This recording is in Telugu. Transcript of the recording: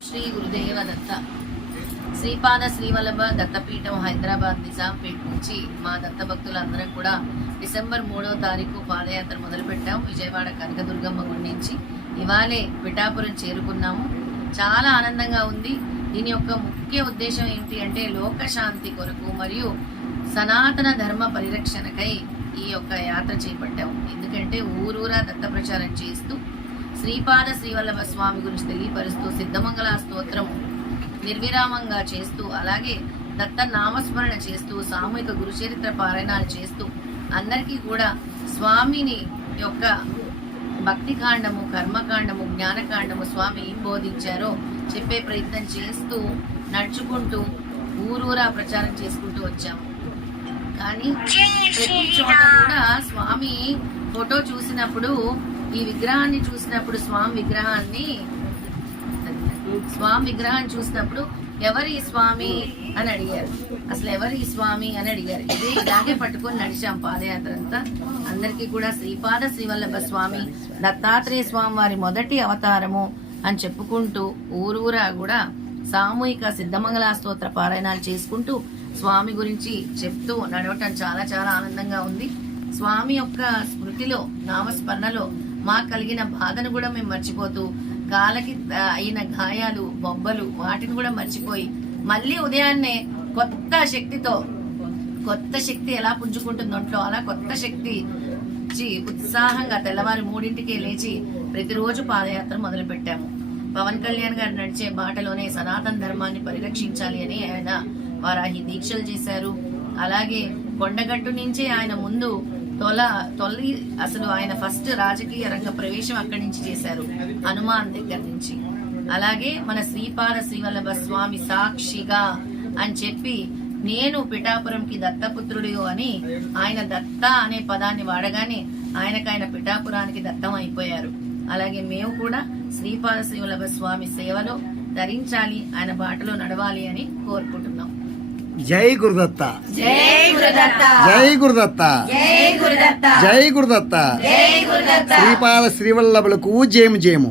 శ్రీ గురుదేవ దత్త. శ్రీపాద శ్రీవల్లభ దత్తపీఠం హైదరాబాద్ నిజాంపేట నుంచి మా దత్త భక్తులందరం కూడా డిసెంబర్ మూడవ తారీఖు పాదయాత్ర మొదలుపెట్టాం. విజయవాడ కనకదుర్గమ్మ గుడి నుంచి ఇవాళే పిఠాపురం చేరుకున్నాము. చాలా ఆనందంగా ఉంది. దీని యొక్క ముఖ్య ఉద్దేశం ఏంటి అంటే లోకశాంతి కొరకు మరియు సనాతన ధర్మ పరిరక్షణకై ఈ యొక్క యాత్ర చేపట్టాము. ఎందుకంటే ఊరూరా దత్త ప్రచారం చేస్తూ శ్రీపాద శ్రీవల్లభ స్వామి గురించి తెలియపరుస్తూ సిద్ధమంగళ స్తోత్రం నిర్విరామంగా చేస్తూ అలాగే దత్త నామస్మరణ చేస్తూ సామూహిక గురుచరిత్ర పారాయణాలు చేస్తూ అందరికీ కూడా స్వామిని యొక్క భక్తికాండము కర్మకాండము జ్ఞానకాండము స్వామి ఏం బోధించారో చెప్పే ప్రయత్నం చేస్తూ నడుచుకుంటూ ఊరూరా ప్రచారం చేసుకుంటూ వచ్చాము. కానీ ప్రతి చోట కూడా స్వామి ఫోటో చూసినప్పుడు ఈ విగ్రహాన్ని చూసినప్పుడు స్వామి విగ్రహాన్ని స్వామి విగ్రహాన్ని చూసినప్పుడు ఎవరి స్వామి అని అడిగారు. అసలు ఎవరి స్వామి అని అడిగారు. ఇదే ఇలాగే పట్టుకొని నడిచాం పాదయాత్ర అంతా. అందరికీ కూడా శ్రీపాద శ్రీవల్లభ స్వామి దత్తాత్రేయ స్వామి వారి మొదటి అవతారము అని చెప్పుకుంటూ ఊరూరా కూడా సామూహిక సిద్ధమంగళ స్తోత్ర పారాయణాలు చేసుకుంటూ స్వామి గురించి చెప్తూ నడవటం చాలా చాలా ఆనందంగా ఉంది. స్వామి యొక్క స్మృతిలో నామస్మరణలో మాకు కలిగిన బాధను కూడా మేము మర్చిపోతూ కాలకి అయిన గాయాలు బొబ్బలు వాటిని కూడా మర్చిపోయి మళ్ళీ ఉదయాన్నే కొత్త శక్తితో కొత్త శక్తి ఎలా పుంజుకుంటుంది ఒంట్లో అలా కొత్త శక్తి ఉత్సాహంగా తెల్లవారి మూడింటికి లేచి ప్రతిరోజు పాదయాత్ర మొదలు పెట్టాము పవన్ కళ్యాణ్ గారు నడిచే బాటలోనే సనాతన ధర్మాన్ని పరిరక్షించాలి అని ఆయన వారాహి దీక్షలు చేశారు. అలాగే కొండగట్టు నుంచే ఆయన ముందు తొల తొలి అసలు ఆయన ఫస్ట్ రాజకీయ రంగ ప్రవేశం అక్కడి నుంచి చేశారు హనుమాన్ దగ్గర నుంచి. అలాగే మన శ్రీపాద శ్రీవల్లభ స్వామి సాక్షిగా అని చెప్పి నేను పిఠాపురంకి దత్తపుత్రుడు అని ఆయన దత్త అనే పదాన్ని వాడగానే ఆయనకు ఆయన పిఠాపురానికి దత్తం అయిపోయారు. అలాగే మేము కూడా శ్రీపాద శ్రీవల్లభ స్వామి సేవలో ధరించాలి ఆయన బాటలో నడవాలి అని కోరుకుంటున్నాం. జై గురుదత్త. జై జై గురుదత్త. జై గురుదత్త. శ్రీపాద శ్రీవల్లభులకు జేము జేము